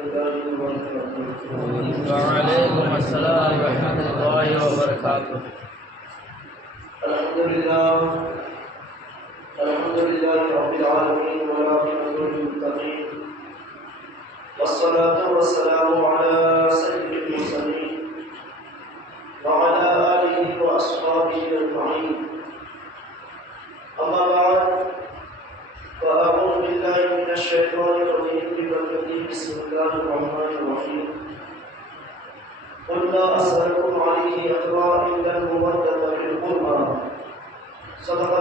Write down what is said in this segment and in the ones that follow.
وعلیکم السلام ورحمۃ اللہ وبرکاتہ. الحمد لله رب العالمين والعاقبة للمتقين والصلاة والسلام على سيد المرسلين وعلى آله وأصحابه أجمعين. أما بعد فأعوذ بالله من الشيطان الرجيم بسم الله الرحمن الرحيم. قل لا أسألكم عليه أجرا إلا المودة في القربى. صدق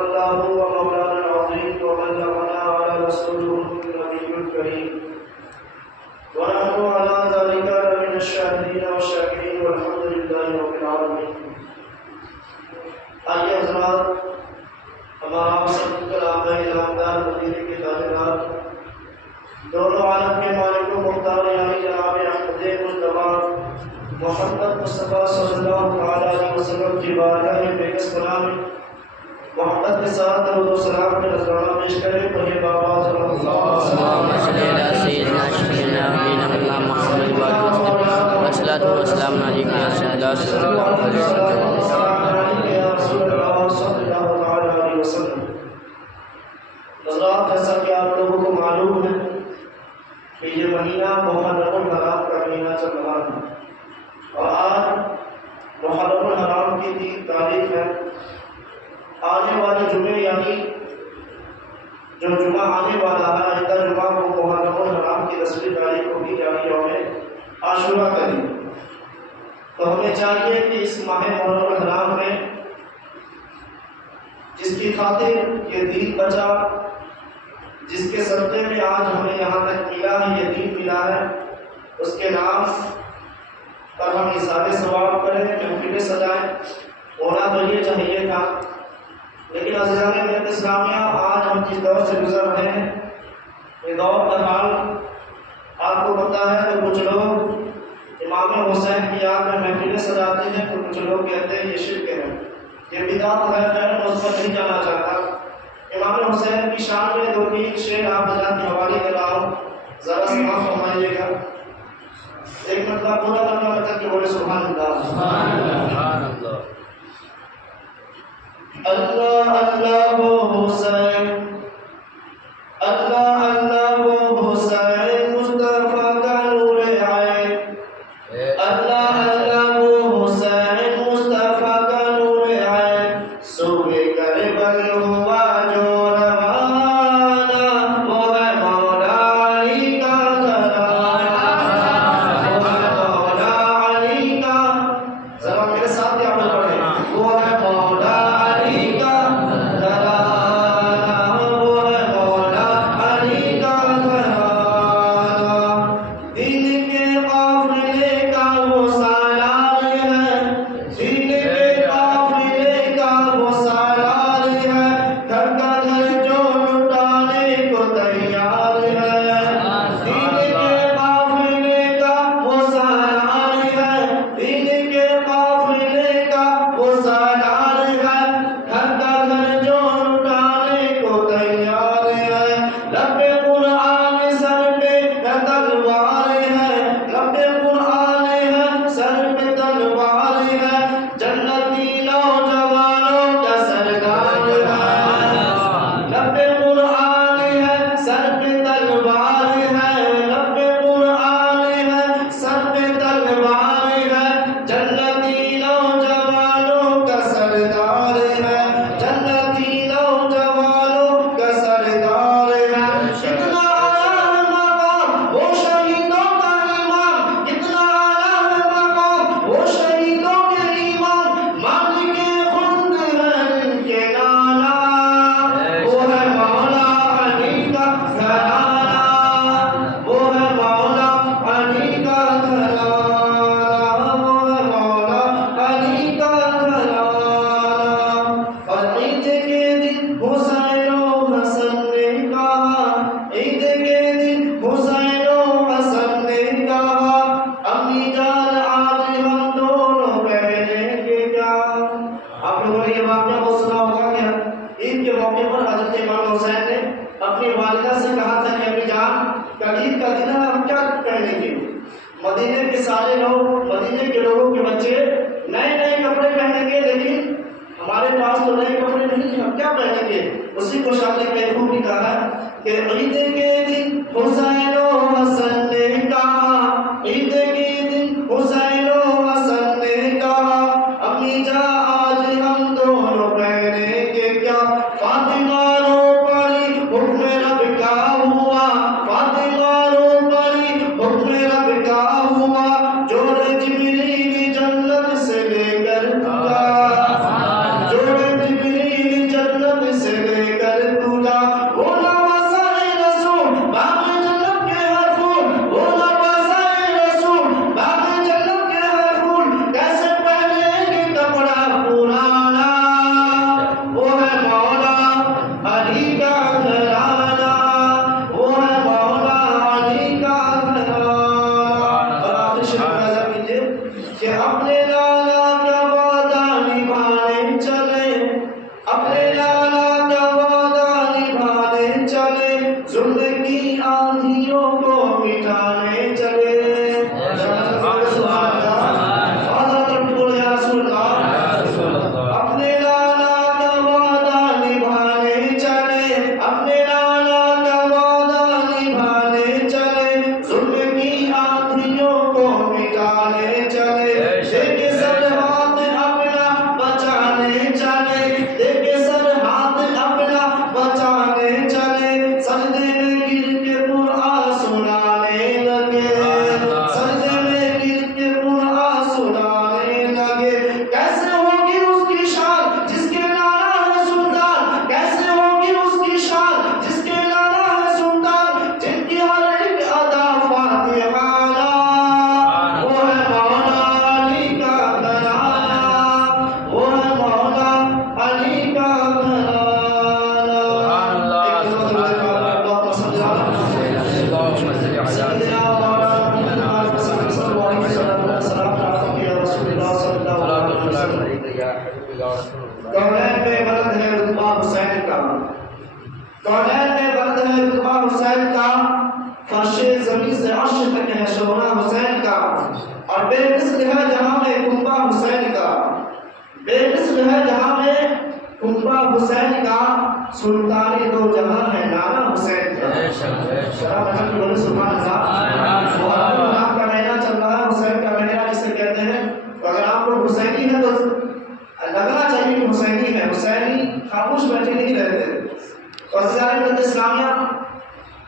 الله ومولانا العظيم وبلغنا على رسوله النبي الكريم ونحن على ذلك من الشاهدين والشاكرين والحمد لله رب العالمين. آئیے حضرات، ہمارا سب کلام الہدار مدینے کے تاجدار، دونوں عالم کے مالک و مختار یعنی جناب احمد مصطفیٰ محمد مصطفیٰ صلی اللہ علیہ وسلم کی بارگاہ میں بے کس کلام محمد کے ساتھ درود و سلام کے نذرانہ پیش کریں. پڑھیے بابا صلی اللہ علیہ وسلم. حضرات، جیسا کہ آپ لوگوں کو معلوم ہے کہ یہ مہینہ محرم الحرام کا مہینہ چل رہا ہے اور آج محرم الحرام کی 3 تاریخ ہے. آنے والے جمعے یعنی جو جمعہ آنے والا ہے، آئندہ جمعہ کو محرم الحرام کی 10ویں تاریخ کو بھی یعنی یوم عاشورہ کا دن. تو ہمیں چاہیے کہ اس ماہ محرم الحرام میں جس کی خاطر یہ دین بچا، جس کے صدقے میں آج ہمیں یہاں تک ملا ہے، یہ دین ملا ہے، اس کے نام پر ہم اظہار ثواب کریں، محفلیں سجائیں. ہونا تو یہ چاہیے تھا، لیکن عزیزان ملت اسلامیہ، آج ہم جس دور سے گزر رہے ہیں، یہ دور کا حال آپ کو پتہ ہے. تو کچھ لوگ امام حسین کی یاد میں محفلیں سجاتے ہیں، تو کچھ لوگ کہتے ہیں یہ شرک ہے، یہ بدعت ہے. میں اس پر نہیں جانا چاہتا. امام حسین کی شان میں 2-3 شعر آپ حضرات کے حوالے کر رہا ہوں، ذرا سماعت فرمائیے گا. ایک مرتبہ پورا کرنا ہے تک کہ بولے سبحان اللہ. اللہ اللہ وہ حسین، اللہ اللہ وہ حسین، مصطفیٰ کا نور عین. اللہ اللہ وہ حسین، مصطفیٰ کا نور عین. سوئے کربل ہوا جو روانہ، وہ ہے مولا علی کا گھرانہ، وہ ہے مولا علی کا. ذرا میرے ساتھ عمل پڑھیں. وہ ہے مولا علی کا گھرانہ. مدینے کے سارے لوگ، مدینے کے لوگوں کے بچے نئے نئے کپڑے پہنیں گے، لیکن ہمارے پاس تو نئے کپڑے نہیں ہیں، ہم کیا پہنیں گے؟ اسی کو شاہ نے کہہ بھی کہا کہ عید کے دن حسین و حسن نے کہا، عید کے دن حسین و حسن نے کہا، امی جا آج ہم دونوں پہنیں گے کیا؟ فاطمہ رو پڑی حکم رب کا ہوا، فاطمہ رو پڑی حکم رب کا ہوا، جوڑے جبریل جنت سے لے کر دیا، جوڑے جبریل جنت سے لے کر دیا، وہ نواسائے رسول باغ جنت کے ہر پھول، وہ نواسائے رسول باغ جنت کے ہر پھول، کیسے پہنیں گے کپڑا پرانا، وہ ہے مولا علی کا گھرانہ، وہ ہے مولا علی کا گھرانہ۔ اور آپ نے شکر ادا کیجیے کہ اپنے لالا کا وعدہ نبھانے چلے، اپنے لالا کا وعدہ نبھانے چلے، ظلم کی آندھیوں کو مٹانے چلے۔ اپنے لالا کا وعدہ نبھانے چلے، اپنے لالا کا وعدہ نبھانے چلے، ظلم کی آندھیوں کو مٹانے چلے، دیکھے سب ہاتھ اپنا بچانے چلے، دیکھے سب ہاتھ اپنا بچانے چلے، سجدے میں گر کے قرآن سنانے لگے، سجدے میں گر کے قرآن سنانے لگے، کیسے ہوگی اس کی شان جس کے لالا ہے سلطان، کیسے ہوگی اس کی شان جس کے لالا ہے سلطان، جن کی ہر ایک ادا فاتحانہ، وہ ہے مولا علی کا گھرانہ، وہ ہے مولا علی کا گھرانہ۔ اللہم صل علی سیدنا و مولانا محمد صلی اللہ علیہ وسلم، السلام علیکم یا رسول اللہ صلی اللہ علیہ وسلم۔ کونین میں بلند ہے رتبہ حسین کا، کونین میں بلند ہے رتبہ حسین کا، فرش زمین سے عرش تک ہے شعلہ حسین کا، اور بے مثل ہے جہاں میں کنبہ حسین کا، بے مثل ہے جہاں میں کنبہ حسین کا، سلطانی دو جہاں ہے نانا حسین کا۔ شراب رحمت اللہ سبحان اللہ، محرم نام کا مہینہ چل رہا ہے، حسین کا مہینہ جسے کہتے ہیں، تو اگر آپ لوگ حسینی ہیں تو لگنا چاہیے کہ حسینی ہے، حسینی خاموش بیٹھے نہیں رہتے۔ اور زیادہ ملت اسلامیہ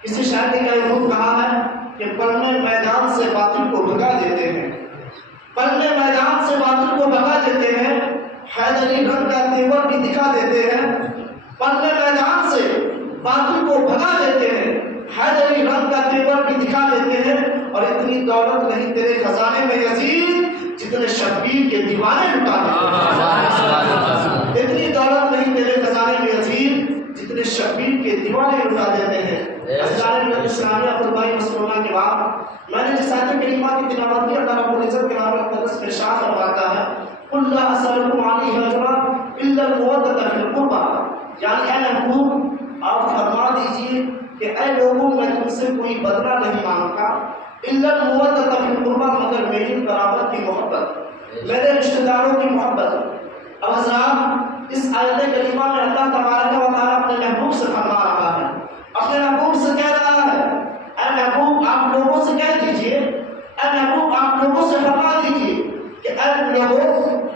کسی شاعر نے کیا خوب کہا ہے کہ پلنے میدان سے باطل کو بھگا دیتے ہیں، پلنے میدان سے باطل کو بھگا دیتے ہیں، حیدری رنگ کا تیور بھی دکھا دیتے ہیں، پلنے میدان سے باطل کو بھگا دیتے ہیں، حیدری رنگ کا تیور بھی دکھا دیتے ہیں، اور اتنی دولت نہیں تیرے خزانے میں یزید جتنے شبیر کے دیوانے لٹا دیتے ہیں، اتنی دولت نہیں تیرے خزانے میں یزید جتنے شبیر کے دیوانے لٹا دیتے ہیں۔ اسرار ملت اسلامیہ خطبہ مسنونہ کے بعد میں نے جس آیت کریمہ کی تلاوت کی، اللہ رب العزت کے نام مقدس میں ارشاد فرماتا ہے قل لا اسألكم علیہ اجرا الا المودۃ فی القربى، یعنی اے محبوب آپ فرما دیجئے کہ اے لوگوں میں تم سے کوئی بدلہ نہیں مانگتا، الا المودۃ فی القربى، مگر میری قرابت کی محبت، میرے رشتہ داروں کی محبت۔ اب حضرات اس آیت کریمہ میں اللہ تبارک و تعالیٰ اپنے محبوب سے فرما رہا ہے، اپنے محبوب سے کہہ رہا ہے اے محبوب آپ لوگوں سے کہہ دیجئے، اے محبوب آپ لوگوں سے فرما دیجئے کہ اے لوگوں،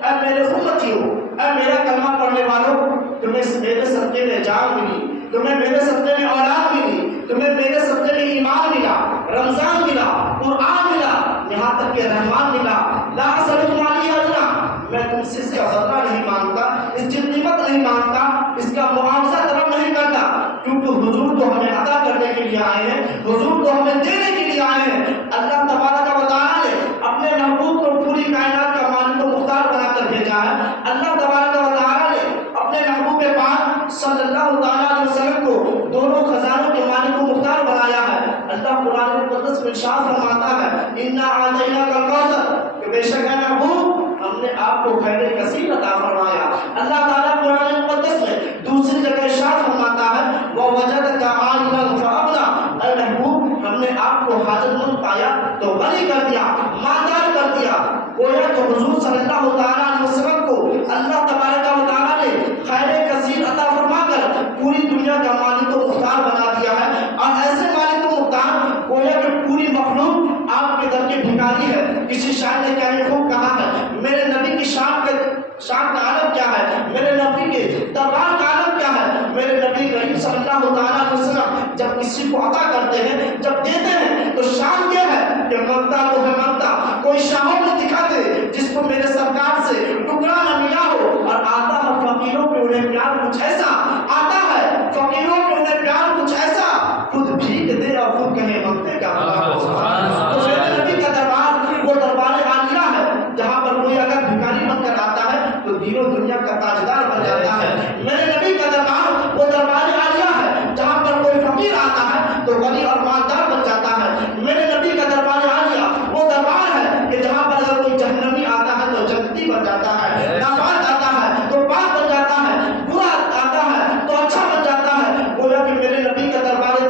اے میرے امتیوں، اے میرا کلمہ پڑھنے والوں، تمہیں میرے صدقے میں جان ملی، تمہیں میرے صدقے میں اولاد ملی، تمہیں میرے صدقے میں ایمان ملا، رمضان ملا، قرآن ملا، یہاں تک کہ رحمان ملا۔ لا اسألکم علیہ اجرا، میں تم سے اس کا بدلہ نہیں مانگتا، اس کی قیمت نہیں مانگتا، اس کا معاوضہ طلب نہیں کرتا، کیونکہ حضور تو ہمیں عطا کرنے کے لیے آئے ہیں، حضور تو ہمیں دینے کے لیے آئے ہیں۔ اللہ تبارک و تعالیٰ نے اپنے محبوب کو پوری کائنات کا مالک و مختار بنا کر بھیجا ہے۔ اللہ تبارک و تعالیٰ نے اپنے محبوب پاک صلی اللہ تعالیٰ علیہ وسلم کو دونوں خزانوں کے مالک و مختار بنایا ہے۔ اللہ قرآن مقدس میں ارشاد فرماتا ہے انا اعطیناک الکوثر، کہ بے شک اے محبوب ہم نے آپ کو خیر کثیر عطا فرمایا۔ اللہ تعالیٰ قرآن مقدس میں دوسری جگہ ارشاد فرماتا ہے ووجدک عائلا فاغنی، اے محبوب ہم نے آپ کو حاجت مند پایا تو غنی کر دیا، مالدار کر دیا۔ گویا کہ حضور صلی اللہ تعالیٰ علیہ وسلم کو اللہ تبارک و تعالیٰ نے خیر کثیر عطا فرما کر پوری دنیا کا مالک و مختار بنا دیا ہے، اور ایسے مالک و مختار گویا کہ پوری مخلوق آپ کے در کے بھکاری ہے۔ کسی شاعر نے کہنے خوب کہا ہے، میرے نبی کی شان کا عالم کیا ہے، میرے نبی کے دربار کا عالم کیا ہے۔ میرے نبی کریم صلی اللہ تعالیٰ علیہ وسلم جب کسی کو عطا کرتے ہیں، جب دیتے ہیں، تو شان کیا ہے کہ منگتا تو ہے منگتا، کوئی شاہوں میں دکھاتے جس کو میرے سرکار سے ٹکڑا نہ ملا ہو، اور آتا ہے فقیروں پہ انہیں پیار کچھ ایسا، آتا ہے فقیروں پہ انہیں پیار کچھ ایسا، خود بھیک دے اور خود کہے منگتے کا بھلا ہو۔ تو میرے نبی کا دربار وہ دربار عالیہ ہے جہاں پر کوئی اگر بھکاری بن کر آتا ہے تو دین و دنیا کا تاجدار بن جاتا ہے۔ میرے نبی کا دربار وہ دربار عالیہ ہے جہاں پر کوئی فقیر آتا ہے تو غنی اور مالدار بن جاتا ہے۔ میرے نبی کا دربار عالیہ وہ دربار ہے کہ جہاں پر اگر کوئی جہنمی آتا ہے تو جنتی بن جاتا ہے، ناپاک آتا ہے تو پاک بن جاتا ہے، برا آتا ہے تو اچھا بن جاتا ہے۔ گویا کہ میرے نبی کا دربار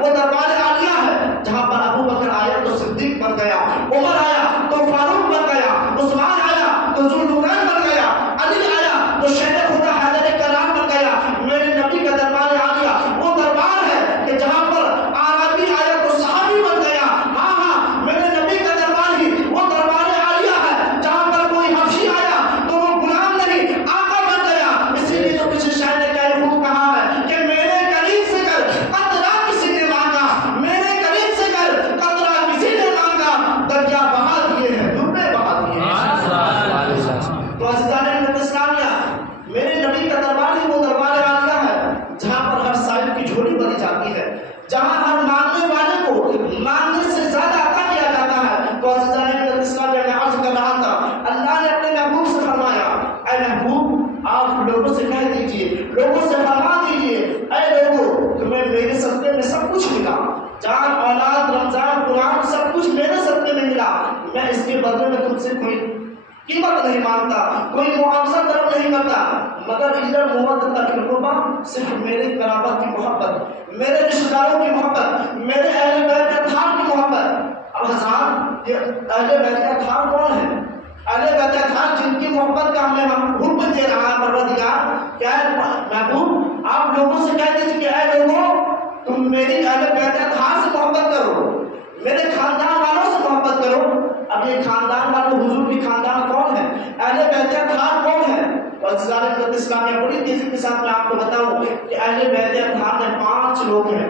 وہ دربار عالیہ ہے جہاں پر ابو بکر آیا تو صدیق بن گیا، عمر آیا تو فاروق بن گیا، عثمان آیا تو ذوالنورین بن گیا، علی آیا تو شہر خدا حیدر کرام بن گیا۔ میرے نبی کا دربار عالیہ وہ دربار ہے کہ جہاں پر عربی آیا تو صحابی بن گیا۔ ہاں ہاں، میرے نبی کا دربار ہی وہ دربار عالیہ ہے جہاں پر کوئی حبشی آیا تو وہ غلام نہیں آقا بن گیا۔ اسی لیے تو کسی شاعر نے خوب کہا ہے کہ میرے قریب سے کر قطرہ کسی نے مانگا، میرے قریب سے کر قطرہ کسی نے مانگا، دریا بہا دیے ہیں، ڈوبے بہا دیے ہیں۔ تو عزیزان اسلامیہ، میرے نبی کا دربار ہی وہ دربار عالیہ ہے جہاں پر ہر سائل کی جھولی بھری جاتی ہے، جہاں ہر مانگنے والے کو مانگنے سے زیادہ عطا کیا جاتا ہے۔ تو عزیزان اسلامیہ، میں عرض کر رہا تھا، اللہ نے اپنے محبوب سے فرمایا، اے محبوب آپ لوگوں سے کہہ دیجئے، لوگوں سے فرما دیجئے، اے لوگوں تمہیں میرے صدقے میں سب کچھ ملا، جان اولاد رمضان قرآن سب کچھ میرے صدقے میں ملا، میں اس کے بدلے میں تم سے کوئی قیمت نہیں مانگتا، کوئی معاوضہ طلب نہیں کرتا، مگر ادھر مودۃ القربہ، صرف میرے قرابت کی محبت، میرے رشتہ داروں کی محبت، میرے اہل بیت اطہار کی محبت۔ اب حضرات، یہ اہل بیت اطہار کون ہے؟ اہل بیت اطہار جن کی محبت کا ہمیں حکم دے رہا ہے پروردگار، کیا ہے محبوب آپ لوگوں سے کہہ دیجیے کہ اے لوگوں تم میری اہل بیت اطہار سے محبت کرو، میرے خاندان والوں سے محبت کرو۔ اب یہ خاندان والوں، حضور کی خاندان کون ہے؟ اہل بیت اطہار کون ہے؟ اور عزیزان اسلامیہ، بڑی تیزی کے ساتھ میں آپ کو بتاؤں کہ اہل بیت اطہار میں 5 لوگ ہیں۔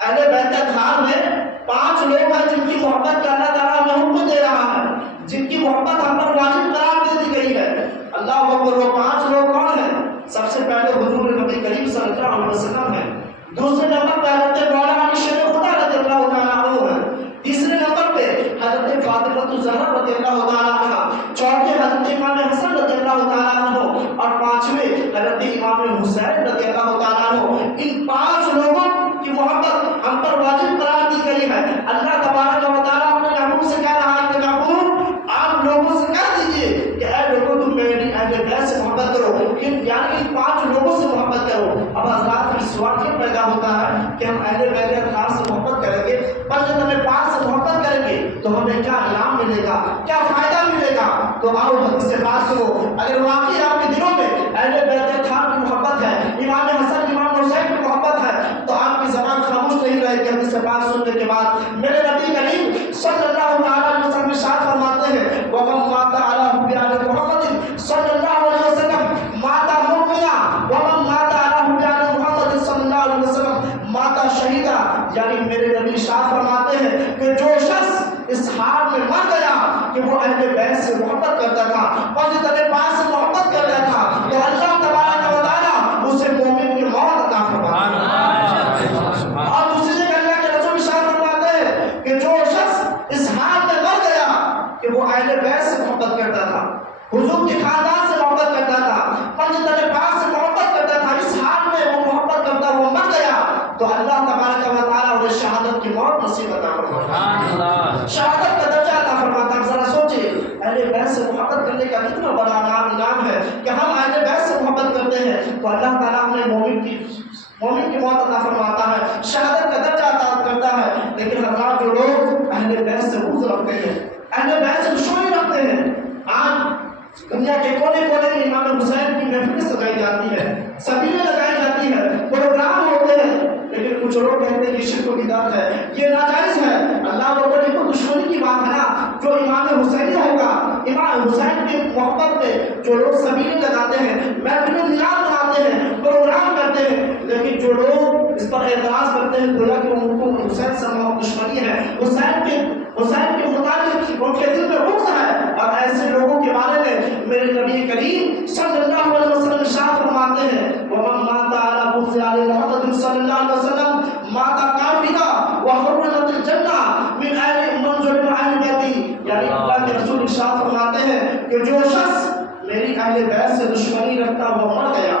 اہل بیت اطہار میں 5 لوگ ہیں جن کی محبت کا اللہ تعالیٰ ہمیں حکم دے رہا ہے، جن کی محبت ہم پر واجب قرار دے دی گئی ہے۔ اللہ اکبر، وہ 5 لوگ کون ہیں؟ سب سے پہلے حضور نبی کریم صلی اللہ علیہ وسلم ہے، دوسرے نمبر پہ حضرت مولانا علی شیر خدا رضی اللہ تعالیٰ عنہ ہے، تیسرے نمبر پہ حضرت فاطمہ الزہرا رضی اللہ تعالیٰ عنہ، چوتھے حضرت امام حسن رضی اللہ تعالیٰ عنہ، اور 5ویں حضرت امام حسین رضی اللہ تعالیٰ عنہ۔ ان 5 لوگوں کی محبت ہم پر واجب قرار دی گئی ہے۔ اللہ تبارک و تعالیٰ اپنے محبوب سے کہہ رہا ہے کہ محبوب آپ لوگوں سے کہہ دیجئے کہ اے لوگوں تم میری اہل بیت سے محبت کرو، یعنی ان 5 لوگوں سے محبت کرو۔ اب حضرات میں سوال یہ پیدا ہوتا ہے کہ ہم اہل بیت اطہار سے محبت کریں گے، پر جب ہمیں 5 سے محبت کریں گے تو ہمیں کیا انعام ملے گا، کیا فائدہ ملے گا؟ تو آؤ حدیث سے بات کرو۔ اگر واقعی آپ کے دلوں میں اہل بیت اطہار کی محبت ہے، امام حسن امام حسین کی محبت ہے، تو آپ کی زبان خاموش نہیں رہے گی۔ حدیث سے بات سننے کے بعد میرے نبی کریم صلی اللہ علیہ وسلم ارشاد فرماتے ہیں، وَمَن مَاتَ عَلَىٰ حُبِّ آلِ محمد صلی اللہ علیہ وسلم ماتا مؤمنا، وَمَن مَاتَ عَلَىٰ حُبِّ آلِ محمد صلی اللہ علیہ وسلم ماتا شہیدہ۔ یعنی میرے نبی ارشاد فرماتے ہیں کہ جو شخص اس حال میں مر گیا کہ وہ اہل بیت سے محبت کرتا تھا اور جتنے پاس سے محبت کرتا تھا، تو اللہ تبارک و تعالیٰ اسے مومن کی موت عطا فرماتا ہے۔ اور دوسری جگہ اللہ کے رسول ارشاد فرماتے ہیں کہ جو شخص اس حال میں مر گیا کہ وہ اہل بیت سے محبت کرتا تھا، حضور کے خاندان سے محبت کرتا تھا، اور جتنے پاس سے محبت کرتا تھا، اس حال میں وہ محبت کرتا وہ مر گیا، تو اللہ تبارک و تعالیٰ انہیں شہادت کی موت نصیب عطا فرماتا ہے، شہادت کا درجہ عطا فرماتا ہے۔ ذرا سوچیں اہل بیت سے محبت کرنے کا کتنا بڑا انعام ہے کہ ہم اہل بیت سے محبت کرتے ہیں تو اللہ تعالیٰ ہمیں مومن کی موت عطا فرماتا ہے، شہادت کا درجہ عطا کرتا ہے۔ لیکن حضرات جو لوگ اہل بیت رکھتے ہیں، اہل بیت سے دشمنی رکھتے ہیں۔ آج دنیا کے کونے کونے میں امام حسین کی محفلیں سجائی جاتی ہے، سبیلیں لگائی جاتی ہے، پروگرام ہوتے ہیں، لیکن کچھ لوگ کہتے ہیں یہ شرک و بدعت ہے، یہ ناجائز ہے۔ اللہ اکبر، یہ تو دشمنی کی بات ہے نا۔ جو امام حسینی ہوگا، امام حسین کی محبت میں جو لوگ سبیلیں لگاتے ہیں، محفلیں نیاز بناتے ہیں، پروگرام کرتے ہیں، لیکن جو لوگ اس پر اعتراض کرتے ہیں گویا کہ ان کو حسین سے دشمنی ہے، حسین کے متعلق ان کے دل میں بغض ہے۔ اور ایسے لوگوں کے بارے میں میرے نبی کریم صلی اللہ علیہ وسلم ارشاد فرماتے ہیں، وَمَن مَاتَ عَلَى بُغْضِ آلِ محمد صلی اللہ علیہ وسلم مَاتَ كَافِرًا وَحُرِّمَتِ الْجَنَّةُ مِنْ أَهْلِ مَنْزِلِ أَهْلِ بَيْتِي۔ یعنی اللہ کے رسول ارشاد فرماتے ہیں کہ جو شخص میری اہل بیت سے دشمنی رکھتا وہ مر گیا،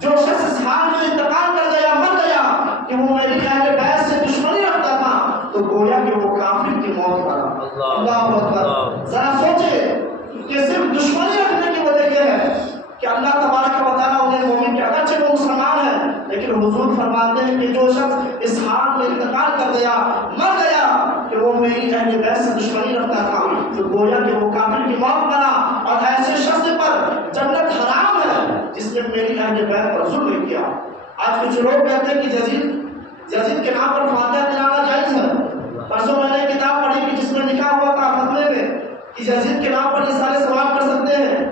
جو شخص اس حال میں انتقال کر گیا، مر گیا کہ وہ میری اہل بیت سے دشمنی رکھتا تھا، تو گویا کہ وہ کافر کی موت مرا۔ اللہ اکبر۔ ذرا سوچے کہ صرف دشمنی رکھنے کی وجہ یہ ہے کہ اللہ تبارک و تعالیٰ انہیں مومن کیا، اگرچہ وہ مسلمان ہے، لیکن حضور فرماتے ہیں کہ جو شخص اس حال میں انتقال کر گیا، مر گیا کہ وہ میری اہل بیت سے دشمنی رکھتا تھا، تو گویا کہ وہ کافر کی موت مرا۔ اور ایسے شخص پر جنت حرام ہے جس نے میری اہل بیت پر ظلم کیا۔ آج کچھ لوگ کہتے ہیں کہ یزید کے نام پر فاتحہ دلانا جائز ہے۔ پرسوں میں نے کتاب پڑھی کہ جس میں لکھا ہوا تھا فتوے میں کہ یزید کے نام پر یہ سارے ثواب کر سکتے ہیں،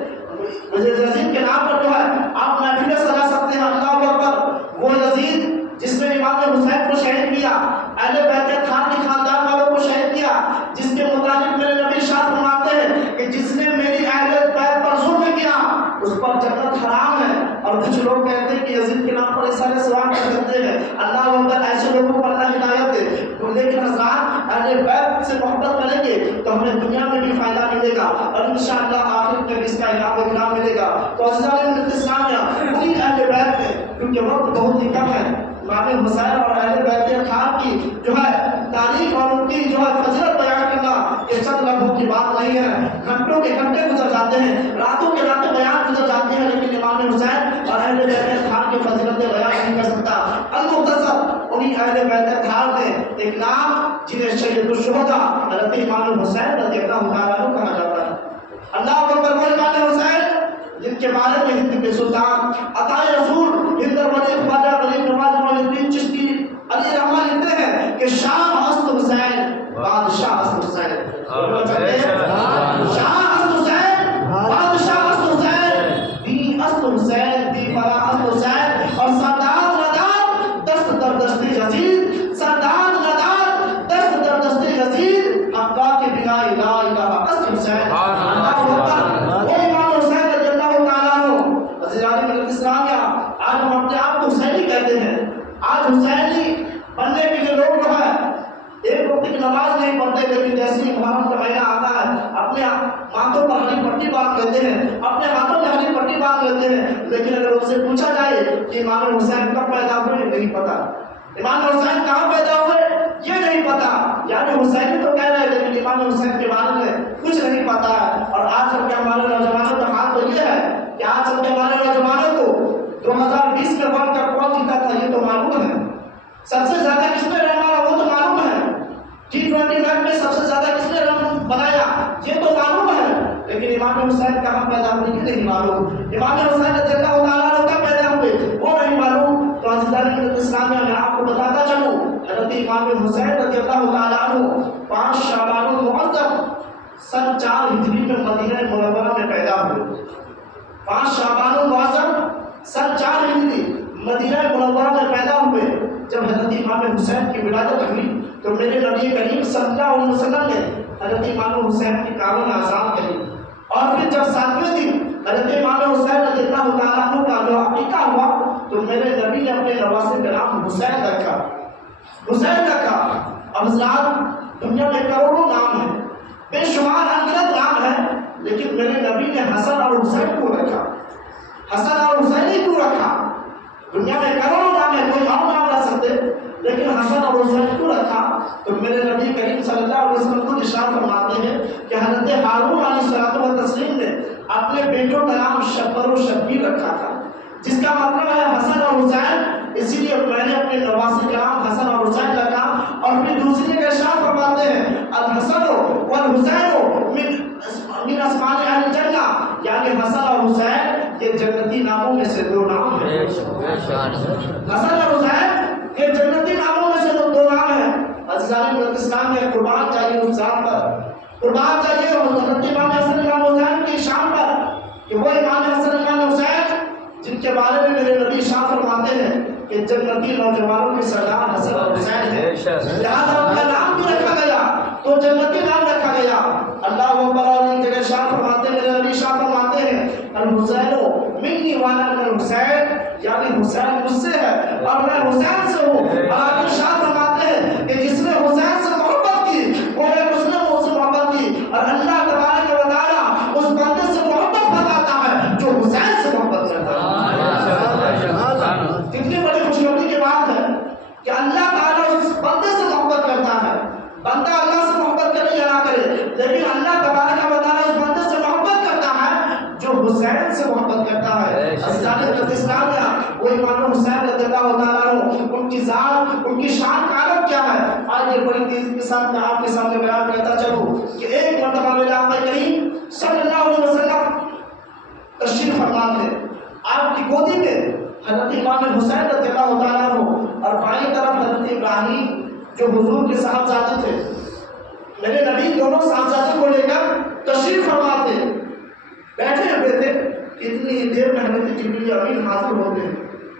یزید کے نام پر جو ہے آپ محفلیں سجا سکتے ہیں۔ اللہ اکبر۔ وہ یزید جس نے امام حسین کو شہید کیا، اہل بیت خان کے خاندان والوں کو شہید کیا، جس کے مطابق میرے نبی ارشاد فرماتے ہیں کہ جس نے میری اہل بیت پر ظلم کیا اس پر جنت حرام ہے۔ اور کچھ لوگ کہتے ہیں کہ یزید کے نام پر یہ سارے ثواب کر سکتے ہیں۔ اللہ اکبر، ایسے لوگوں کو اللہ ہدایت دے۔ لیکن حضرات اہل بیت سے محبت کریں گے تو ہمیں دنیا میں بھی فائدہ ملے گا اور انشاءاللہ آخرت میں بھی اس کا انعام و اکرام ملے گا۔ تو عزیزان اسلامیہ، انہی اہل بیت میں، کیونکہ وقت بہت ہی کم ہے، امام حسین اور اہل بیت خان کی جو ہے تاریخ اور ان کی جو ہے فضیلت بیان کرنا یہ چند لمحوں کی بات نہیں ہے۔ گھنٹوں کے گھنٹے گزر جاتے ہیں، راتوں کے راتیں بیان گزر جاتی ہیں، لیکن امام حسین اور اہل بیت خان کی فضیلتیں بیان نہیں کر سکتا۔ المختصر، انہی اہل بیت خان نے ایک نام جنہیں سید الشہداء حضرت امام حسین رضی اللہ تعالیٰ عنہ کہا جاتا ہے۔ اللہ اکبر۔ وہ امام حسین جن کے بارے میں ہند کے سلطان عطائے رسول ہند ولی خواجہ غریب نواز معین الدین چشتی علی رحمہ لکھتے ہیں کہ شاہ است حسین بادشاہ است حسین، شاہ است حسین بادشاہ است حسین، دی است حسین، دی بلا است حسین، اور سردار ندار دست در دست یزید، سردار ندار دست در دست یزید، حقا کے بنا لا الہ است حسین۔ اللہ اکبر۔ وہ امام حسین رضی اللہ تعالیٰ عنہ۔ عزیزان اسلامیہ، آج ہم اپنے آپ کو حسینی کہتے ہیں۔ آج حسینی بننے کے لیے لوگ جو ہے ایک وقت کی نماز نہیں پڑھتے، لیکن جیسے ہی محرم کا مہینہ آتا ہے اپنے ماتھوں پر ہری پٹی باندھ لیتے ہیں، اپنے ہاتھوں میں ہری پٹی باندھ لیتے ہیں، لیکن اگر ان سے پوچھا جائے کہ امام حسین کب پیدا ہوئے، نہیں پتا۔ امام حسین کہاں پیدا ہوئے یہ نہیں پتا۔ یعنی حسین تو کہہ رہے ہیں لیکن امام حسین کے بارے میں کچھ نہیں پتا ہے۔ اور آج کل کے ہمارے نوجوانوں کا حال تو یہ ہے کہ آج کل کے ہمارے نوجوانوں کو 2020 میں ورلڈ کپ کون جیتا تھا یہ تو معلوم ہے، سب سے زیادہ کس نے رن مارا وہ تو معلوم ہے، T20 میچ میں سب سے زیادہ کس نے رن بنایا یہ تو معلوم ہے، لیکن امام حسین کہاں پیدا ہوئے یہ نہیں معلوم۔ امام حسین رضی اللہ تعالیٰ عنہ کب پیدا ہوئے وہ نہیں معلوم۔ تو عزیزان اسلامیہ، میں آپ کو بتاتا چلوں، حضرت امام حسین رضی اللہ تعالیٰ عنہ 5 شعبان المعظم سن 4 ہجری میں مدینہ منورہ میں پیدا ہوئے۔ 5 شعبان المعظم سن 4 ہجری مدینہ منورہ میں پیدا ہوئے۔ جب حضرت امام حسین کی ولادت ہوئی تو میرے نبی کریم صلی اللہ علیہ وسلم نے حضرت امام حسین کی کامل آزاد کری، اور پھر جب 7ویں دن حضرت امام حسین رضی اللہ تعالیٰ عنہ کا جو عقیقہ ہوا تو میرے نبی نے اپنے نواسے کا نام حسین رکھا، حسین رکھا۔ اب حضرات دنیا میں کروڑوں نام ہیں، بے شمار انگنت نام ہیں، لیکن میرے نبی نے حسن اور حسین کو رکھا، حسن اور حسین کیوں رکھا؟ دنیا میں کروڑوں نام ہیں، کوئی اور نام رکھ سکتے، لیکن حسن اور حسین کیوں رکھا؟ تو میرے نبی کریم صلی اللہ علیہ وسلم کو ارشاد فرماتے ہیں کہ حضرت ہارون علیہ الصلوۃ والتسلیم نے اپنے بیٹوں کا نام شبر و شبیر رکھا تھا، جس کا مطلب ہے حسن اور حسین، اسی لیے میں نے اپنے نواسے کا نام حسن اور حسین رکھا۔ اور پھر دوسری جگہ ارشاد فرماتے ہیں الحسن حسن اور حسین یہ جنتی ناموں میں سے دو نام ہیں. عزیزان اسلام میں قربان چاہیے اس ذات پر، قربان چاہیے حضرت امام حسن امام حسین کی شان پر کہ وہ امام حسن امام حسین جن کے بارے میں میرے نبی شاہ فرماتے ہیں کہ جنتی نوجوانوں کے سردار حسن اور حسین ہیں. لہٰذا ان کا نام بھی رکھا گیا تو جنتی نام رکھا گیا. اللہ اکبر. اور ایک جگہ شاہ فرماتے ہیں، میرے نبی شاہ فرماتے ہیں الحسین منی وانا من الحسین، یعنی حسین مجھ سے ہے اور میں حسین سے ہوں. اور آگے شاہ فرماتے ہیں کہ جس نے حسین سے محبت کی وہ ایک اس نے مجھ سے محبت کی، اور اللہ تبارک و تعالیٰ اس بندے سے محبت بتاتا ہے جو حسین سے محبت کرتا ہے. کتنی بڑی خوشخبری کی بات ہے کہ اللہ تعالیٰ اس بندے سے محبت کرتا ہے. بندہ اللہ سے محبت کرے یا نہ کرے، لیکن اللہ تبارک و تعالیٰ اس بندے سے محبت کرتا ہے جو حسین سے محبت کرتا ہے. اسلام وہ امام حسین رضی اللہ تعالیٰ عنہ ان کی ذات ان کی شان کا عالم کیا ہے. آج یہ بڑی تیزی کے ساتھ میں آپ کے سامنے بیان کرتا چلوں کہ ایک مرتبہ میرے آقا کریم صلی اللہ علیہ وسلم تشریف فرما تھے. آپ کی گودی میں حضرت امام حسین رضی اللہ تعالیٰ عنہ اور بائیں طرف حضرت ابراہیم جو حضور کے صاحبزادے تھے. میرے نبی دونوں صاحبزادے کو لے کر تشریف فرما تھے. بیٹھے ہوئے تھے، اتنی ہی دیر میں حضرت جبریل امین حاضر ہوتے ہیں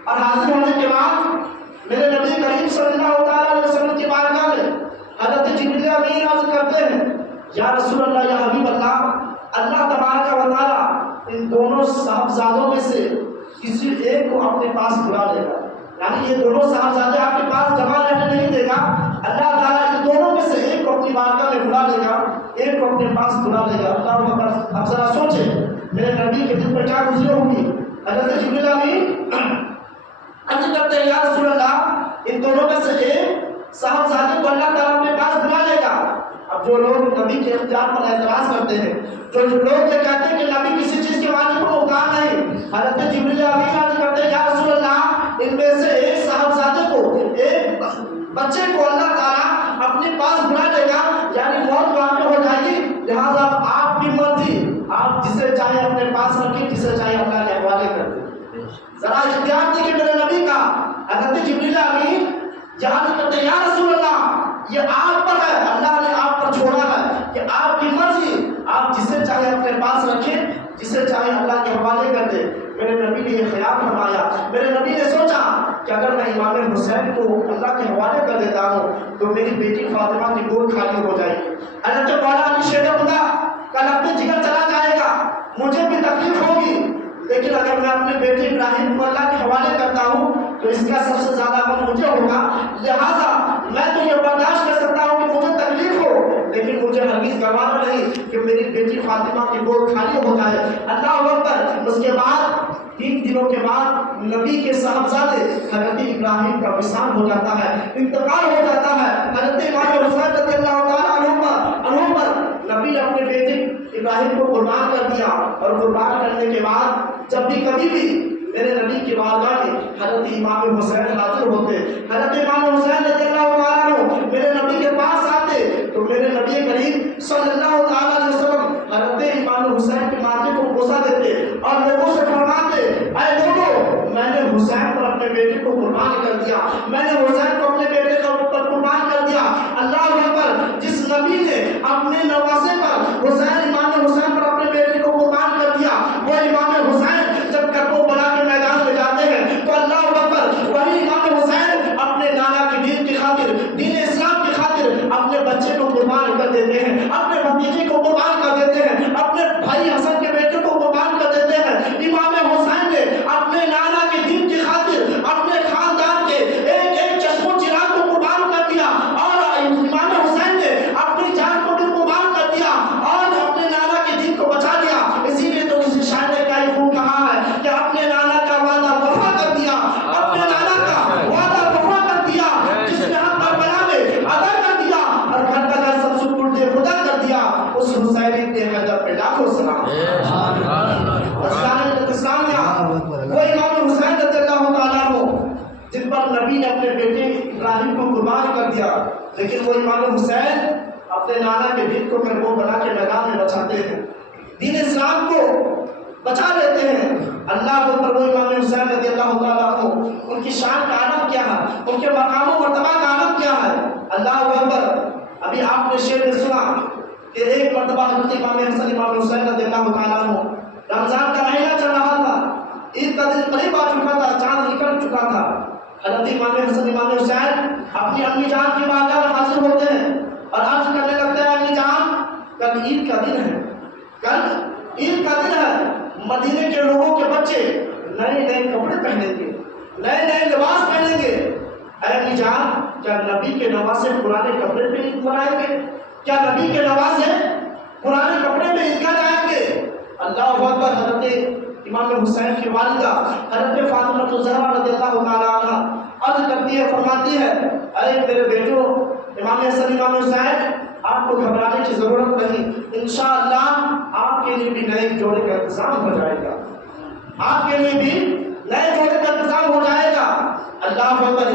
اور حاضر ہونے کے بعد میرے نبی کریم صلی اللہ تعالیٰ علیہ وسلم کی بارگاہ میں حضرت جبریل امین عرض کرتے ہیں یا رسول اللہ یا حبیب اللہ، اللہ تبارک و تعالیٰ ان دونوں صاحبزادوں میں سے کسی ایک کو اپنے پاس بلا لے گا. یعنی یہ دونوں صاحبزادے آپ کے پاس جمع رہنے نہیں دے گا. اللہ تعالیٰ ان دونوں میں سے ایک کو اپنی بارگاہ میں بلا لے گا، ایک کو اپنے پاس بلا لے گا. اللہ اکبر. اب ذرا سوچیں میرے نبی کے دل پر کیا گزری ہوگی. حضرت جبریل امین عرض کرتے ہیں یا رسول اللہ ان دونوں میں سے ایک صاحبزادے کو اللہ تعالیٰ اپنے پاس بلا لے گا. اب جو لوگ نبی کے اختیار پر اعتراض کرتے ہیں، جو لوگ یہ کہتے ہیں کہ نبی کسی چیز کے واجب کو محتاج نہیں، حضرت جبریل امین عرض کرتے ہیں یا رسول اللہ ان میں سے ایک صاحبزادے کو ایک بچے کو اللہ تعالیٰ اپنے پاس بلا لے گا، یعنی موت واقع ہو جائے گی. لہٰذا آپ کی مرضی، آپ جسے چاہے اپنے پاس رکھیں، جسے چاہے اللہ کے حوالے کر دیں. ذرا اختیار دیکھیں میرے نبی کا. حضرت جبریل امین جہاں کرتے ہیں یا رسول اللہ یہ آپ پر ہے، اللہ نے آپ پر چھوڑا ہے کہ آپ کی مرضی، آپ جسے چاہے اپنے پاس رکھیں، جسے چاہے اللہ کے حوالے کر دیں. میرے نبی نے یہ خیال فرمایا. میرے نبی نے سوچا کہ اگر میں امام حسین کو اللہ کے حوالے کر دیتا ہوں تو میری بیٹی فاطمہ کی گود خالی ہو جائے گی. حضرت مولا علی شیر خدا کل اپنے جگر چلا جائے گا، مجھے بھی تکلیف ہوگی، لیکن اگر میں اپنے بیٹے ابراہیم کو اللہ کے حوالے کرتا ہوں تو اس کا سب سے زیادہ غم مجھے ہوگا. لہٰذا میں تو یہ برداشت کر سکتا ہوں کہ مجھے تکلیف ہو، لیکن مجھے ہرگز گوارا نہیں کہ میری بیٹی فاطمہ کی گود خالی ہو جائے. اللہ اکبر. اس کے بعد 3 دنوں کے بعد نبی کے صاحبزادے حضرت ابراہیم کا وصال ہو جاتا ہے، انتقال ہو جاتا ہے. حضرت امام حسین رضی اللہ تعالیٰ عنہ پر نبی نے اپنے بیٹے ابراہیم کو قربان کر دیا. اور قربان کرنے کے بعد جب بھی کبھی بھی میرے نبی کی بارگاہ میں حضرت امام حسین حاضر ہوتے، حضرت امام حسین رضی اللہ تعالیٰ عنہ میرے نبی کے پاس آتے تو میرے نبی کریم صلی اللہ تعالیٰ علیہ وسلم حضرت امام حسین کے ماتھے کو بوسہ دیتے اور لوگوں سے فرماتے اے لوگوں میں نے حسین پر اپنے بیٹے کو قربان کر دیا، میں نے حسین کو اپنے بیٹے پر قربان کر دیا. اللہ اکبر. جس نبی نے اپنے نواسے پر حسین امام حسین پر اپنے بیٹے کو قربان کر دیا، وہ امام حسین جب کربلا کے میدان میں جاتے ہیں تو اللہ اکبر وہی امام حسین اپنے نانا کی دین کی خاطر، دین اسلام کی خاطر اپنے بچے کو قربان کر دیتے ہیں، اپنے بھتیجے کو قربان کر دیتے ہیں، اپنے بھائی حسن کے بیٹے کو قربان کر دیتے ہیں. امام حسین نے اپنے نانا کی دین کی خاطر اپنے خاندان کے ایک ایک چشم و چراغ کو قربان کر دیا، اور امام حسین نے اپنی جان کو بھی قربان کر دیا اور اپنے نانا کی دین کو بچا لیا. اسی لیے تو کسی شاعر نے کیا خوب کہا ہے کہ اپنے نانا کا وعدہ وفا کر دیا، اپنے نانا کا وعدہ وفا کر دیا، جس نے ہم کربلا میں ادا کر دیا اور گھر کا گھر سب سپرد خدا کر دیا. اس حسین کے حیدر پہ لاکھوں سلام. وہ امام حسین رضی اللہ تعالیٰ عنہ جن پر نبی نے اپنے بیٹے ابراہیم کو قربان کر دیا، لیکن وہ امام حسین اپنے نانا کے دین کو کربلا کے میدان میں بچاتے ہیں، دین اسلام کو بچا لیتے ہیں۔ اللہ اکبر، وہ امام حسین رضی اللہ تعالیٰ عنہ، ان کی شان کا عالم کیا ہے، ان کے مقام و مرتبہ کا عالم کیا ہے۔ اللہ اکبر، ابھی آپ نے شعر میں سنا کہ ایک مرتبہ حضرت امام حسن امام حسین رضی اللہ تعالیٰ عنہ، رمضان کا مہینہ چل رہا تھا، عید کا دن قریب آ چکا تھا، چاند نکل چکا تھا، حضرت امام حسن امام حسین اپنی امی جان کی بارگاہ میں حاضر ہوتے ہیں اور عرض کرنے لگتے ہیں، امی جان کل عید کا دن ہے، کل عید کا دن ہے، مدینے کے لوگوں کے بچے نئے نئے کپڑے پہنیں گے، نئے نئے لباس پہنیں گے، اے امی جان کیا نبی کے نواسے پرانے کپڑے پہ عید منائیں گے؟ کیا نبی کے نواسے پرانے کپڑے میں عیدگاہ جائیں گے؟ اللہ اکبر، حضرت امام حسین کی والدہ حضرت فاطمہ الزہرا رضی اللہ تعالیٰ عنہ عرض کرتی ہے، فرماتی ہے، اے میرے بیٹو امام حسن امام حسین، آپ کو گھبرانے کی ضرورت نہیں، انشاءاللہ آپ کے لیے بھی نئے جوڑے کا انتظام ہو جائے گا، آپ کے لیے بھی نئے جوڑے کا انتظام ہو جائے گا۔ اللہ اکبر،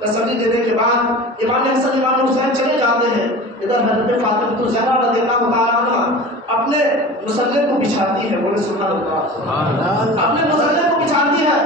تسلی دینے کے بعد امام حسن امام حسین چلے جاتے ہیں، ادھر حضرت فاطمہ الزہرا رضی اللہ تعالیٰ عنہ اپنے مصلے کو بچھاتی ہے، بولے سبحان اللہ، اپنے مصلے کو بچھاتی ہے،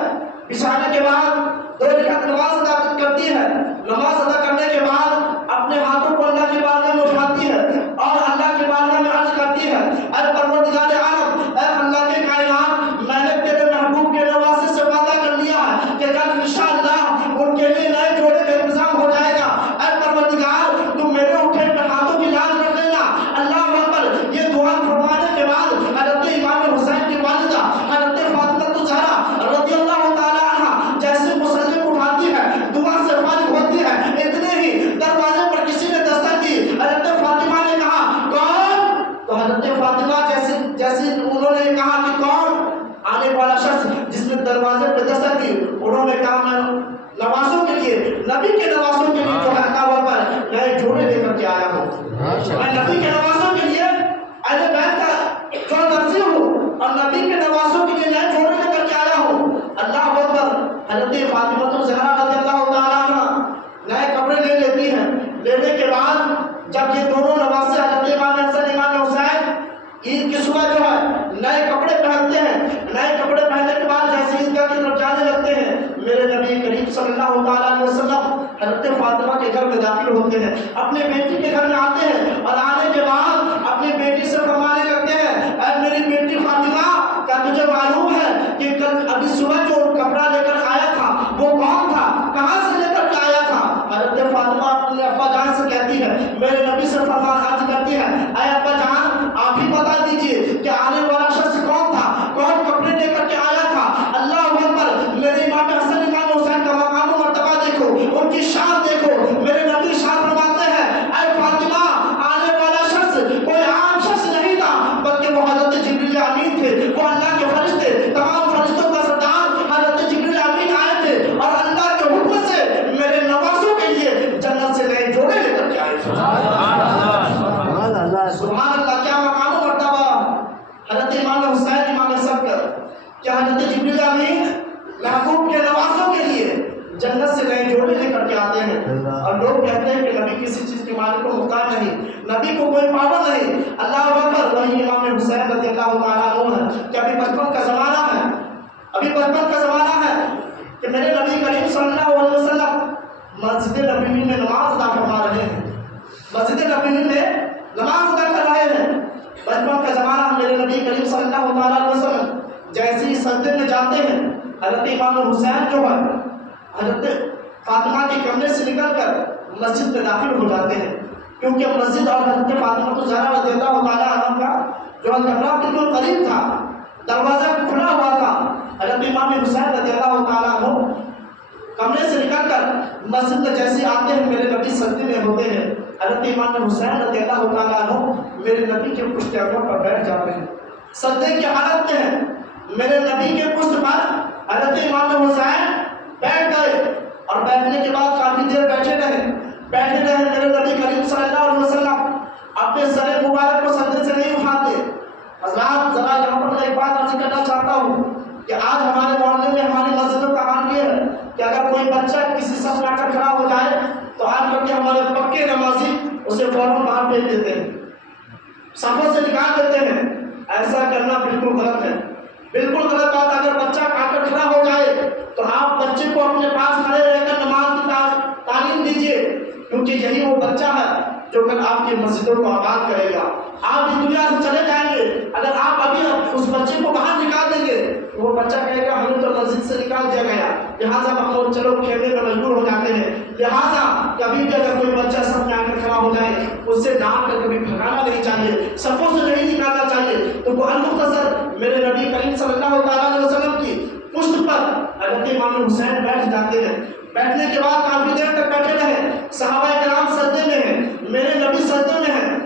بچھانے کے بعد 2 رکعت نماز ادا کرتی ہے، نماز ادا کرنے کے بعد اپنے ہاتھوں کو اللہ کی بارگاہ میں اٹھاتی ہے اور اللہ کی بارگاہ میں عرض کرتی ہے، اے پروردگار عالم، اے اللہ کے کائنات، میں نے تیرے محبوب کے نواسے سے وعدہ کر لیا ہے کہ کل انشاءاللہ ان کے لیے نئے جوڑے کا انتظام ہو جائے گا، اے پروردگار تم میرے اٹھے ہاتھوں کی لاج رکھ لینا۔ اللہ اکبر، یہ دعا فرمانے کے بعد حضرت امام حسین کی والدہ حضرت فاطمہ الزہرا رضی اللہ تعالیٰ عنہ جیسے مصلی کو اٹھاتی ہے، دعا سے فارغ ہوتی ہے، اتنے ہی دروازے پر کسی نے دستک دی، حضرت فاطمہ نے کہا کون؟ تو حضرت فاطمہ جیسے انہوں نے کہا کہ کون؟ آنے والا شخص جس نے دروازے پہ دستک دی، انہوں نے کہا میں نوازوں کے لیے، نبی کے نوازوں کے لیے جو ہے کعبہ پر نئے جوڑے لے کر کے آیا ہوں، میں نبی کے نوازوں کے لیے اہل بیت کا جو درزی ہوں اور نبی کے نوازوں کے لیے نئے جوڑے لے کر کے آیا ہوں۔ اللہ اکبر، حضرت فاطمہ الزہرا رضی اللہ تعالیٰ عنہ نئے کپڑے لے لیتی ہیں، لینے کے بعد جب یہ دونوں نواسے حضرت امام حسن امام حسین عید کی صبح جو ہے نئے کپڑے پہنتے ہیں، نئے کپڑے پہننے کے بعد جیسے عیدگاہ کی طرف جانے لگتے ہیں، میرے نبی کریم صلی اللہ تعالیٰ علیہ وسلم حضرت فاطمہ کے گھر میں داخل ہوتے ہیں، اپنے بیٹی کے گھر میں آتے ہیں اور آنے کے بعد اپنی بیٹی سے فرمانے لگتے ہیں، اے میری بیٹی فاطمہ، کیا تجھے معلوم ہے کہ کل ابھی صبح جو کپڑا لے کر آیا تھا وہ کون تھا، کہاں سے لے کر کے آیا تھا؟ حضرت فاطمہ اپنے ابا جان سے کہتی ہے، میرے نبی سے فرمان عرض کرتی ہے، اے ابا جان آپ ہی بتا دیجئے کہ آنے والا شخص کون تھا، کون کپڑے لے کر کے آیا تھا۔ اللہ اکبر، میرے امام حسن امام حسین کا مقام و مرتبہ دیکھو، ان کی شان دیکھو، میرے نبی شان فرماتے ہیں، اے فاطمہ آنے والا شخص کوئی عام شخص نہیں تھا بلکہ وہ حضرت جبریل امین تھے، وہ اللہ کے فرشتے تمام فرشتوں کا سردار حضرت جبریل امین آئے تھے اور اللہ کے حکم سے میرے نوازوں کے لیے جنت سے نئے جوڑے لے کر کے آئے۔ سبحان اللہ، کیا مقام و مرتبہ حضرت امام حسین امام حسن کا، کیا حضرت جبریل امین محبوب کے نوازوں کے لیے جنت سے نئے جوڑے لے کر کے آتے ہیں، اور لوگ کہتے ہیں کہ نبی کسی چیز کے مالک کو محتاج نہیں، نبی کو کوئی پاور نہیں۔ اللہ اکبر، وہی امام حسین رضی اللہ تعالیٰ عنہ ہے کہ ابھی بچپن کا زمانہ ہے، ابھی بچپن کا زمانہ ہے کہ میرے نبی کریم صلی اللہ علیہ وسلم مسجد نبوی میں نماز ادا فرما رہے ہیں، مسجد نبوی میں نماز ادا کر رہے ہیں، بچپن کا زمانہ، میرے نبی کریم صلی اللہ تعالیٰ علیہ وسلم جیسے ہی سجدے میں جاتے ہیں، حضرت امام حسین جو ہے حضرت فاطمہ کے کمرے سے نکل کر مسجد میں داخل ہو جاتے ہیں، کیونکہ مسجد اور حضرت فاطمہ الزہرا رضی اللہ تعالیٰ عنہ کا جو کمرہ بالکل قریب تھا، دروازہ کھلا ہوا تھا۔ حضرت امام حسین رضی اللہ تعالیٰ عنہ کمرے سے نکل کر مسجد میں جیسے آتے ہیں، میرے نبی سجدے میں ہوتے ہیں، حضرت امام حسین رضی اللہ تعالیٰ عنہ میرے نبی کے پشت انور پر بیٹھ جاتے ہیں، سجدے کی حالت میں ہیں، میرے نبی کے پشت پر حضرت امام حسین بیٹھ گئے اور بیٹھنے کے بعد کافی دیر بیٹھے رہے۔ میرے نبی کریم صلی اللہ علیہ وسلم اپنے سر مبارک کو سجدے سے نہیں اٹھاتے۔ حضرات ذرا یہاں پر میں ایک بات عرض کرنا چاہتا ہوں کہ آج ہمارے محلے میں ہماری مسجدوں کا حال یہ ہے کہ اگر کوئی بچہ کسی صف میں آ کر کھڑا ہو جائے تو آج کر کے ہمارے پکے نمازی اسے فوراً باہر بھیج دیتے ہیں، صفوں سے نکال دیتے ہیں۔ ایسا کرنا بالکل غلط ہے۔ بالکل غلط بات. اگر بچہ آ کر کھڑا ہو جائے تو آپ بچے کو اپنے پاس کھڑے رہ کر نماز کی تعلیم دیجیے، کیونکہ یہی وہ بچہ ہے جو کل آپ کی مسجدوں کو آباد کرے گا. آپ اس دنیا سے چلے جائیں گے، اگر آپ ابھی اس بچے کو باہر نکال دیں گے تو وہ بچہ کہے گا ہمیں تو مسجد سے نکال دیا گیا، لہٰذا ہم لوگ چلو کھیلنے میں مجبور ہو جاتے ہیں. لہٰذا کبھی بھی اگر کوئی بچہ سب میں آ کر کھڑا ہو جائے اس سے ڈانٹ کر کبھی بھگانا نہیں چاہیے، صفوں سے نہیں نکالنا چاہیے. تو وہ المختصر میرے نبی کریم صلی اللہ تعالیٰ علیہ وسلم کی پشت پر حضرت امام حسین بیٹھ جاتے ہیں. بیٹھنے کے بعد کافی دیر تک بیٹھے رہے. صحابہ کرام سجدے میں ہیں، میرے نبی سجدے میں ہیں.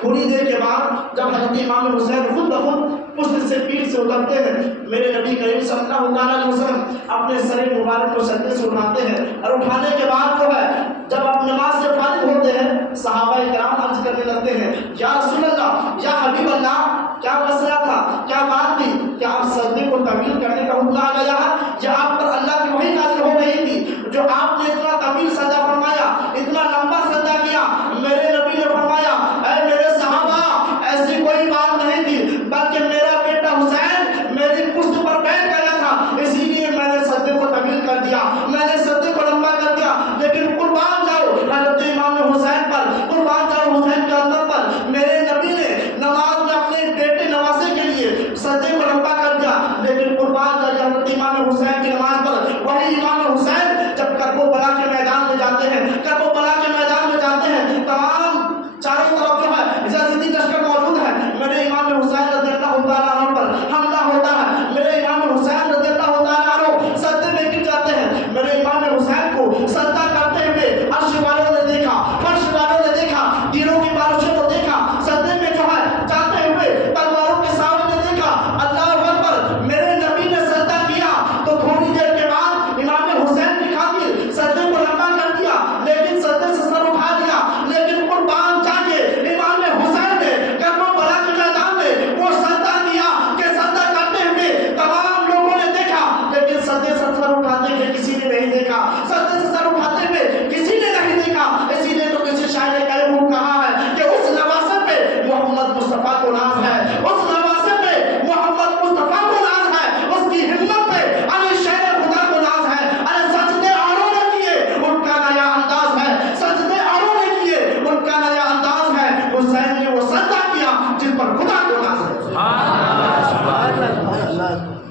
تھوڑی دیر کے بعد جب حضرت امام حسین خود بخود پشت سے پیٹھ سے اترتے ہیں، میرے نبی کریم صلی اللہ علیہ وسلم اپنے سر مبارک کو سجدے سے اٹھاتے ہیں، اور اٹھانے کے بعد جو ہے جب آپ نماز سے فارغ ہوتے ہیں صحابہ کرام عرض کرنے لگتے ہیں یا رسول اللہ، یا حبیب اللہ، کیا مسئلہ تھا، کیا بات تھی، کیا آپ سجدے کو طویل کرنے کا حکم آ گیا ہے، یا آپ پر اللہ کی وحی نازل ہو رہی تھی جو آپ نے اتنا طویل سجدہ فرمایا، اتنا لمبا سجدہ کیا؟ میرے نبی نے فرمایا اے میرے صحابہ، ایسی کوئی بات نہیں تھی، بلکہ میرا بیٹا حسین میری پشت پر بیٹھ گیا تھا، اسی لیے میں نے سجدے کو طویل کر دیا، میں نے سجدے کو لمبا کر دیا. لیکن قربان جاؤ حضرت امام حسین پر، قربان جاؤ حسین کے اندر پر. میرے نبی نے نماز میں اپنے بیٹے نواسے کے لیے سجدے کو لمبا کر دیا، لیکن قربان جاؤ حضرت امام حسین کی نماز پر وہی امام حسین جب کربلا کے میدان میں جاتے ہیں، کربلا کے میدان میں جاتے ہیں، تمام چاروں طرف جو ہے یزیدی لشکر موجود ہے، میرے امام حسین رضی اللہ تعالیٰ عنہ پر حملہ ہوتا ہے. میرے امام حسین رضی اللہ تعالیٰ عنہ سجدے میں گر جاتے ہیں. میرے امام حسین کو سجدہ کرتے ہوئے عرش والوں نے دیکھا، فرش والوں نے دیکھا، تیروں کی بارشوں کو دیکھا، سجدے میں جو ہے جاتے ہوئے تلواروں کے سامنے نے دیکھا. اللہ اکبر، میرے نبی نے سجدہ کیا تو تھوڑی دیر کے بعد امام حسین کی خاطر سجدے کو لمبا کر دیا، لیکن سجدے سے سر اٹھا دیا. لیکن قربان جائیے امام حسین نے کربلا کے میدان میں وہ سجدہ کیا کہ سجدہ کرتے ہوئے تمام لوگوں نے دیکھا، لیکن سجدے سے سر اٹھاتے ہوئے کسی نے نہیں دیکھا، سجدے سے سر اٹھاتے ہوئے کسی نے نہیں دیکھا. اسی لیے تو کسی شاعر نے کہا ہے کہ اس نواسے پہ محمد مصطفیٰ کو ناز ہے، اس نواسے پہ محمد مصطفیٰ کو ناز ہے، اس کی ہمت پہ علی شیر خدا کو ناز ہے. ارے سجدے اوروں نے کیے ان کا نیا انداز ہے، سجدے اوروں نے کیے ان کا نیا انداز ہے. حسین نے وہ سجدہ کیا جس پر خدا کو ناز ہے.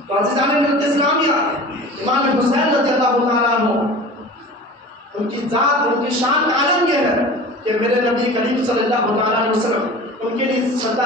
تو عزیزان ملت اسلامیہ، امام حسین رضی اللہ تعالیٰ عنہ ان کی ذات، ان کی شان کا عالم یہ ہے کہ میرے نبی کریم صلی اللہ تعالیٰ علیہ وسلم ان کے لیے سجدہ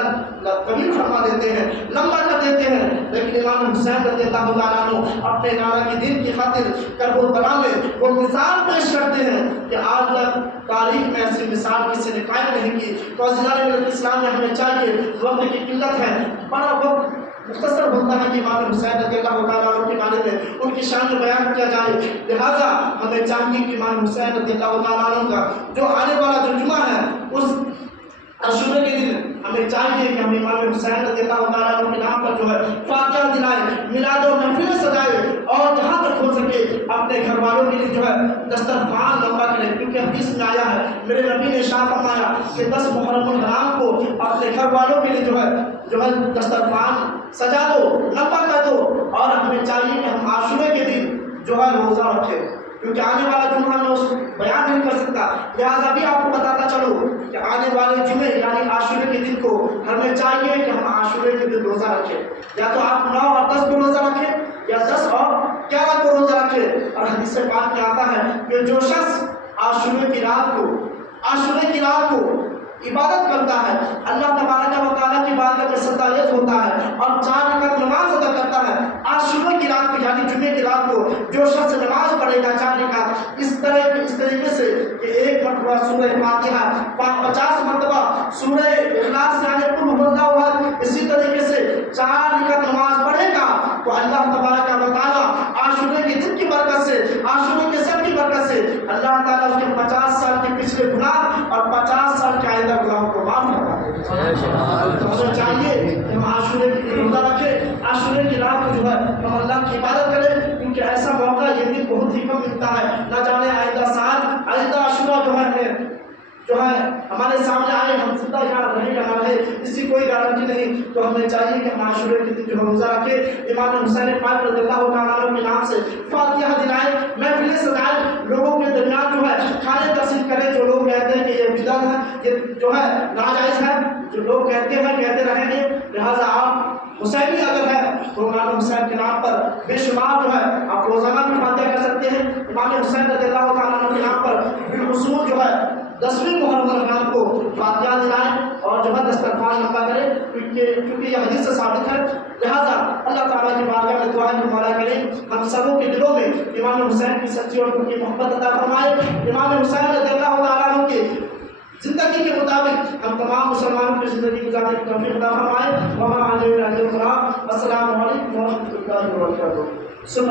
طویل فرما دیتے ہیں، لمبا کر دیتے ہیں. لیکن امام حسین رضی اللہ تعالیٰ عنہ اپنے نانا کی دین کی خاطر کربلا میں وہ مثال پیش کرتے ہیں کہ آج تک تاریخ میں ایسی مثال کسی نے قائم نہیں کی. تو عزیزان ملت اسلام میں ہمیں چاہیے، وقت کی قلت ہے، بڑا وقت مختصر ہوتا ہے کہ امام حسین رضی اللہ تعالیٰ عنہ کے بارے میں ان کی شان میں بیان کیا جائے. لہٰذا ہمیں چاہیے کہ امام حسین رضی اللہ تعالیٰ عنہ کا جو آنے والا جو جمعہ ہے اس عاشورے کے دن ہمیں چاہیے کہ ہم امام حسین رضی اللہ تعالیٰ عنہ کے نام پر جو ہے فاتحہ دلائیں، میلاد و محفلیں سجائیں، اور جہاں تک ہو سکے اپنے گھر والوں کے لیے جو ہے دسترخوان لمبا کریں. کیونکہ حدیث میں آیا ہے، میرے نبی نے ارشاد فرمایا کہ 10 محرم الحرام کو اپنے گھر والوں کے لیے جو ہے دسترخوان سجا دو، لمبا کر دو. اور ہمیں چاہیے کہ ہم عاشورے کے دن جو ہے روزہ رکھیں، کیونکہ آنے والا جمعہ میں اس کو بیان نہیں کر سکتا. لہٰذا بھی آپ کو بتاتا چلو کہ آنے والے جمعے یعنی عاشورے کے دن کو ہمیں چاہیے کہ ہم عاشورے کے دن روزہ رکھیں. یا تو آپ 9 اور 10 کو روزہ رکھیں، یا 10 اور 11 کو روزہ رکھیں. اور حدیث پاک میں آتا ہے کہ جو شخص عاشورے کی رات کو عبادت کرتا ہے، اللہ تبارک و تعالیٰ کی بارگاہ میں سجدہ ہوتا ہے اور 4 رکعت نماز ادا کرتا ہے عاشورے کی رات کو یعنی جمعے کی رات کو، جو شخص نماز پڑھے گا 4 رکعت اس طریقے سے کہ 1 مرتبہ سورہ فاتحہ، 50 مرتبہ سورہ اخلاص یعنی قل هو اللہ احد، اسی طریقے سے 4 رکعت نماز پڑھے گا تو اللہ تبارک و تعالیٰ عاشورے کے دن کی برکت سے، عاشورے کے سب کی برکت سے اللہ تعالیٰ اس کے 50 سال کے پچھلے گناہ اور 50 سال کے آئندہ گناہوں کو معاف کروا دے. تو ہمیں چاہیے کہ ہم عاشورے کی روزہ رکھیں، عاشورے کی رات کو جو ہے ہم اللہ کی عبادت کریں، کیونکہ ایسا موقع یہ دن بہت ہی کم ملتا ہے. نہ جانے آئندہ سال، آئندہ عاشورہ جو ہے ہمیں جو ہے ہمارے سامنے آئے، ہم زندہ یہاں رہے یا نہ رہے اس کی کوئی گارنٹی نہیں، تو ہمیں چاہیے کہ ہم عاشورے کے دن جو ہے روزہ رکھیں، امام حسین پاک رضی اللہ تعالیٰ عنہ کے نام سے فاتحہ دلائیں، محفلیں سجائیں، لوگوں کے درمیان جو ہے کھانے تقسیم کریں۔ جو لوگ کہتے ہیں کہ یہ بدعت ہے، یہ جو ہے ناجائز ہے، جو لوگ کہتے ہیں کہتے رہیں گے، لہٰذا آپ حسینی اگر ہے تو امام حسین کے نام پر بے شمار جو ہے آپ روزانہ بھی فاتحہ کر سکتے ہیں۔ امام حسین رضی اللہ تعالیٰ عنہ کے نام پر بالخصوص جو ہے 10ویں محرم رمضان کو فاتحہ دلائیں اور جو ہے دسترخوان لمبا کریں، کیونکہ یہ حدیث سے ثابت ہے۔ لہٰذا اللہ تعالیٰ کی بارگاہ میں دعا ہے کہ مولا کریم ہم سبوں کے دلوں میں امام حسین کی سچی اور ان کی محبت عطا فرمائے۔ امام حسین رضی اللہ تعالیٰ عنہ کی زندگی کے مطابق ہم تمام مسلمانوں کی زندگی گزارنے کی توفیق عطا فرمائے۔ وما علینا الا البلاغ۔ السلام علیکم ورحمۃ اللہ وبرکاتہ۔